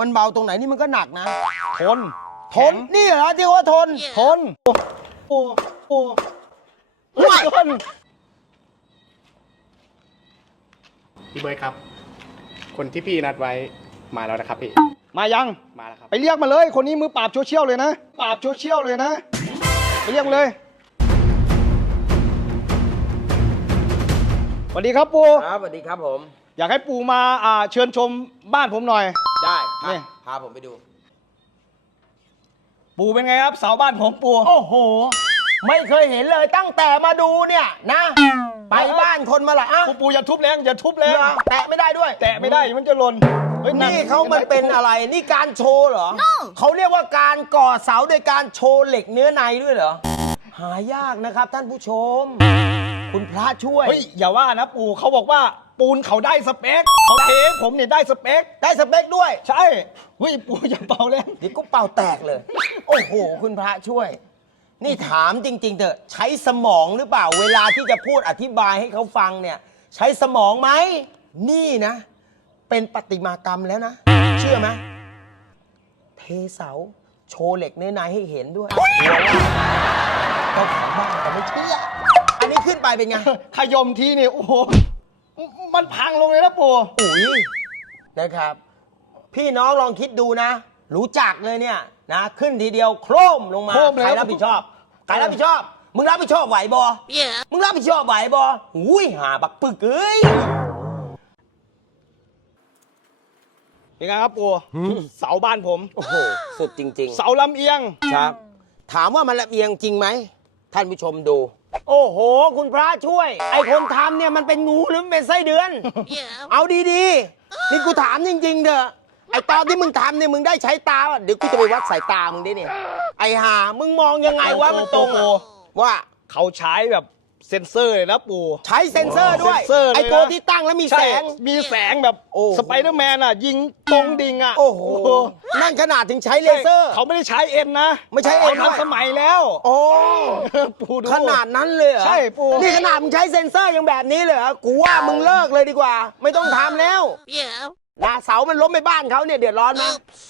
มันเบาตรงไหนนี่มันก็หนักนะ ทน ทน นี่เหรอที่ว่าทน ทน โอ้โอ้โอ้ไม่ทนพี่เบิร์ดครับ คนที่พี่นัดไว้มาแล้วนะครับพี่ มายัง มาแล้วครับ ไปเรียกมาเลย คนนี้มือปราบโซเชียลเลยนะ ปราบโซเชียลเลยนะ ไปเรียกมาเลย สวัสดีครับปู ครับสวัสดีครับผม อยากให้ปูมาอ่าเชิญชมบ้านผมหน่อย ได้นี่พาผมไปดู ปูเป็นไงครับเสาบ้านผมปู โอ้โห ไม่เคยเห็นเลยตั้งแต่มาดูเนี่ยนะ ไปบ้านคนมาละอะปูปูอย่าทุบแรงอย่าทุบแรงเหรอแตะไม่ได้ด้วย แตะไม่ได้มันจะหล่นฮ้ยนี่เขามันเป็นอะไร นี่การโชว์เหรอ เขาเรียกว่าการก่อเสาโดยการโชว์เหล็กเนื้อในด้วยเหรอ หายากนะครับท่านผู้ชม คุณพระช่วย เฮ้ยอย่าว่านะปูเขาบอกว่าปูนเขาได้สเปคเขาเทผมเนี่ยได้สเปค ได้สเปคด้วย ใช่เฮ้ยปูอย่าเป่าแรงเดี๋ยวก็เป่าแตกเลย โอ้โห คุณพระช่วย นี่ถามจริง ๆเถอะใช้สมองหรือเปล่า เวลาที่จะพูดอธิบายให้เขาฟังเนี่ย ใช้สมองไหม นี่นะ เป็นประติมากรรมแล้วนะ เชื่อไหมเทเสา โชว์เหล็กเนื้อในให้เห็นด้วย เจ้าของบ้านแต่ไม่เชื่อ อันนี้ขึ้นไปเป็นไง ขยมทีนี่โอ้โหมันพังลงเลยนะปูอุ้ยนะครับ พี่น้องลองคิดดูนะ รู้จักเลยเนี่ยนะ ขึ้นทีเดียวโครมลงมา โครมเลย ใครรับผิดชอบ ใครรับผิดชอบ มึงรับผิดชอบไหวบอมึงรับผิดชอบไหวบออุ้ยหาบักปึกเอ้ย เป็นไงครับปูเสาบ้านผม โอ้โห สุดจริง ๆ เสาลำเอียง ครับ ถามว่ามันละเอียงจริงไหม ท่านผู้ชมดู โอ้โห คุณพระช่วย ไอคนทำเนี่ยมันเป็นงูหรือมันเป็นไส้เดือน Yeah. เอาดีๆ นี่กูถามจริงๆเถอะ ไอตอนที่มึงทำเนี่ยมึงได้ใช้ตาป่ะเดี๋ยวกูจะไปวัดสายตามึงได้เนี่ย ไอห่ามึงมองยังไงวะมันตรงอะว่า เขาใช้แบบ เซ็นเซอร์เลยนะปูใช้เซ็นเซอร์ด้วย เซ็นเซอร์เลยนะ ไอตัวที่ตั้งแล้วมีแสใช่ง มีแสงแบบโอ้โห สไปเดอร์แมนอะ ยิงตรงดิ่งอะโอ้โห นั่นขนาดถึงใช้เลเซอร์ เขาไม่ได้ใช้เอ็นนะไม่ใช้เอ็นด้วย ขาทันสมัยแล้ว โอ้ ปูดู ขนาดนั้นเลยเหรอใช่ปู่ นี่ขนาดมึงใช้เซ็นเซอร์ยังแบบนี้เลยเหรอกูว่ามึงเลิกเลยดีกว่า ไม่ต้องทำแล้ว Yeah. นะเสามันล้มไปบ้านเขาเนี่ยเดือดร้อนไหม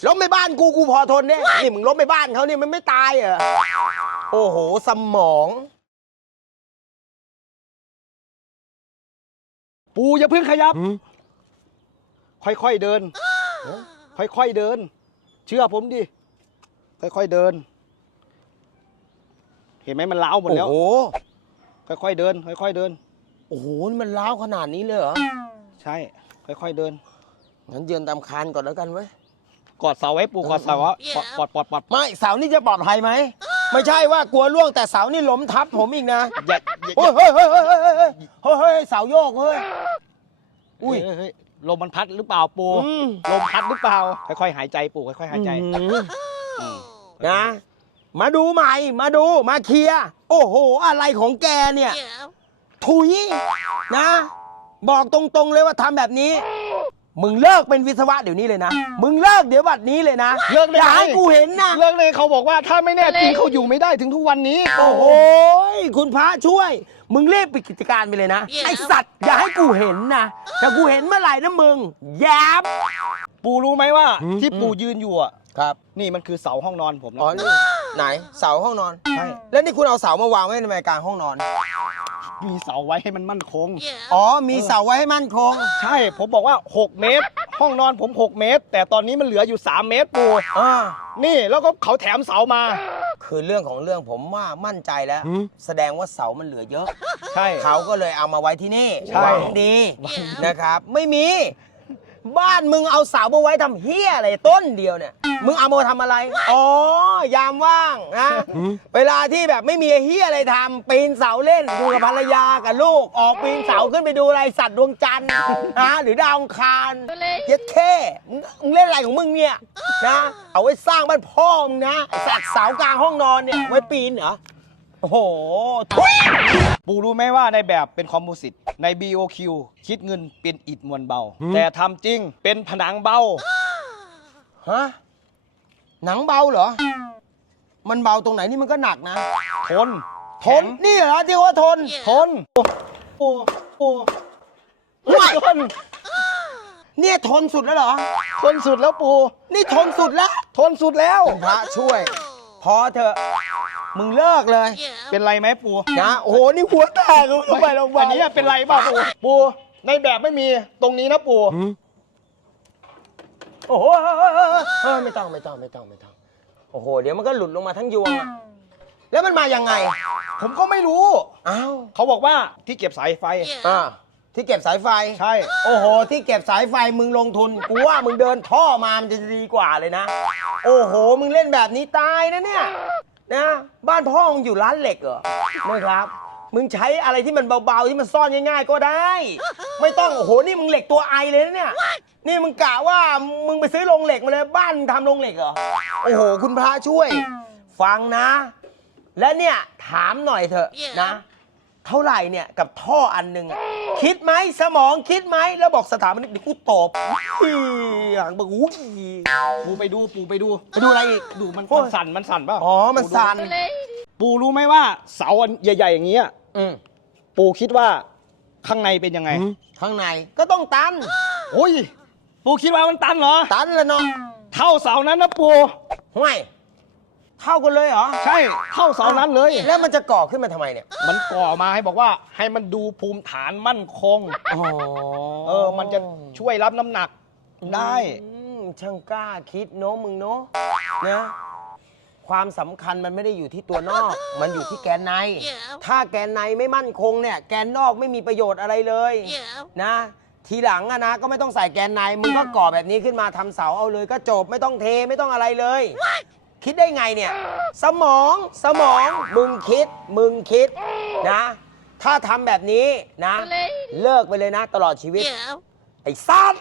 ล้มไปบ้านกูกูพอทนเนี่ยนี่มึงล้มไปบ้านเขาเนี่ยมันไม่ตายเหรอโอ้โห สมอง ปูอย่าเพิ่งขยับ ค่อยๆเดิน ค่อยๆเดิน เชื่อผมดิ ค่อยๆเดิน เห็นไหมมันล้าวหมดโอ้แล้วโห ค่อยๆเดิน ค่อยๆเดิน โอ้โหนี่มันล้าวขนาดนี้เลยเหรอ ใช่ ค่อยๆเดิน งั้นเยือนตามคานก่อนแล้วกันเว้ย กอดเสาไว้ปูกอดเสาไว้ปอดปอดปอดปอดไม่ เสานี่จะปลอดภัยไหม ไม่ใช่ว่ากลัวล่วงแต่เสานี่ล้มทับผมอีกนะอย่ายเฮ้ยเฮ้ยเฮ้ยเฮ้ยเฮ้ยเฮ้ยเฮ้ยสาโยกเฮ้ย อุ้ยลมมันพัดหรือเปล่าปูลมพัดหรือเปล่า ค่อยๆหายใจปูค่อยๆหายใจนะ มาดูใหม่ มาดูมาเคลียโอ้โห อะไรของแกเนี่ย ถุยนะ บอกตรงๆเลยว่าทำแบบนี้ มึงเลิกเป็นวิศวะเดี๋ยวนี้เลยนะ มึงเลิกเดี๋ยวบัดนี้เลยนะเลิกได้อย่าไหมให้กูเห็นนะเรื่องเลยเขาบอกว่าถ้าไม่แน่จริงเขาอยู่ไม่ได้ถึงทุกวันนี้ โอ้โหคุณพระช่วย มึงรีบปิดกิจการไปเลยนะเดี๋ยวไอสัตว์อย่าให้กูเห็นนะถ้ากูเห็นเมื่อไหร่นะมึงแยบ ปูรู้ไหมว่า ที่ปูยืนอยู่อะครับ นี่มันคือเสาห้องนอนผมนะอ๋อนี่ไหนเสาห้องนอน ใช่ แล้วนี่คุณเอาเสามาวางไว้ในกลางห้องนอน มีเสาไว้ให้มันมั่นคง Yeah. อ๋อ มีเสาไว้ให้มั่นคง ใช่ ผมบอกว่า 6 เมตร ห้องนอนผม 6 เมตร แต่ตอนนี้มันเหลืออยู่ 3 เมตรปูอ่านี่แล้วก็เขาแถมเสามา คือเรื่องของเรื่องผมว่ามั่นใจแล้วแสดงว่าเสามันเหลือเยอะ ใช่ เขาก็เลยเอามาไว้ที่นี่ใช่ หวังดีนะครับ ไม่มี บ้านมึงเอาเสามาไว้ทำเฮียอะไรต้นเดียวเนี่ย มึงเอามาทำอะไร อ๋อ ยามว่างนะ เวลาที่แบบไม่มีเฮียอะไรทำปีนเสาเล่นดูกับภรรยากับลูก ออกปีนเสาขึ้นไปดูอะไรสัตว์ดวงจันทร์นะหรือดาวอังคารเย็ดแค่มึงมึงเล่นอะไรของมึงเนี่ยนะ เอาไว้สร้างบ้านพ่อมึงนะไอ้สัตว์เสากลางห้องนอนเนี่ยไว้ปีนเหรอ โอ้โหทุยปูรู้ไหมว่าในแบบเป็นคอมโพสิตใน BOQ คิดเงินเป็นอิฐมวลเบา แต่ทำจริงเป็นผนังเบา ฮะ หนังเบาเหรอ มันเบาตรงไหนนี่มันก็หนักนะ ทน ทน นี่เหรอที่ว่าทน ทน โอ้โอ้โอ้ไม่ทน เนี่ยทนสุดแล้วเหรอ ทนสุดแล้วปู่นี่ทนสุดแล้ว ทนสุดแล้ว พระช่วย พอเถอะ มึงเลิกเลย เป็นไรไหมปู่นะโอ้โห นี่หัวแตกลงไปลงไปอันนี้เป็นไรบ้างปู่ปู่ในแบบไม่มีตรงนี้นะปู่โอ้โหเออไม่ต้องไม่ต้องไม่ต้องไม่ต้องโอ้โห เดี๋ยวมันก็หลุดลงมาทั้งยวงอะแล้วมันมายังไง ผมก็ไม่รู้ อ้าวเขาบอกว่าที่เก็บสายไฟอ่าที่เก็บสายไฟ ใช่ โอ้โห ที่เก็บสายไฟมึงลงทุน กูว่ามึงเดินท่อมา มันจะดีกว่าเลยนะ โอ้โห มึงเล่นแบบนี้ตายนะเนี่ย นะ บ้านพ่อมึงอยู่ร้านเหล็กเหรอไม่ครับ มึงใช้อะไรที่มันเบาๆที่มันซ่อนง่าย ๆ ก็ได้ ไม่ต้องโอ้โหนี่มึงเหล็กตัวไอเลยนะเนี่ย นี่มึงกะว่ามึงไปซื้อโรงเหล็กมาเลยบ้านมึงทำโรงเหล็กเหรอโอ้โห คุณพระช่วย ฟังนะ และเนี่ยถามหน่อยเถอะนะ เท่าไหร่เนี่ยกับท่ออันหนึ่งอะคิดไหมสมองคิดไหมแล้วบอกสถาปนิกเดี๋ยวกูตบอีหลังบอกอุ้ยปู่ไปดูปู่ไปดู ไปดูอะไรอีก ดูมันโอ้ยมันสั่นมันสั่นเปล่าอ๋อมันสั่นปู่รู้ไหมว่าเสาอันใหญ่ ๆ อย่างเงี้ยอืมปู่คิดว่าข้างในเป็นยังไงข้างในก็ต้องตัน โอ้ยปู่คิดว่ามันตันเหรอ ตันแล้วเนาะเท่าเสานั้นนะปู่ห่วย เท่ากันเลยเหรอใช่เท่าเสานั้นเลย แล้วมันจะก่อขึ้นมาทำไมเนี่ยมันก่อมาให้บอกว่าให้มันดูภูมิฐานมั่นคง อ๋อเออ มันจะช่วยรับน้ำหนักได้ อืมช่างกล้าคิดเนาะมึงเนาะนะความสำคัญมันไม่ได้อยู่ที่ตัวนอก มันอยู่ที่แกนในถ้าแกนในไม่มั่นคงเนี่ย แกนนอกไม่มีประโยชน์อะไรเลยนะ ทีหลังอะนะก็ไม่ต้องใส่แกนในมึงก็ก่อแบบนี้ขึ้นมาทำเสาเอาเลย ก็จบไม่ต้องเทไม่ต้องอะไรเลย คิดได้ไงเนี่ย สมองสมองมึงคิดมึงคิดนะ ถ้าทำแบบนี้นะ เลิกไปเลยนะ ตลอดชีวิต ไอ้ซัด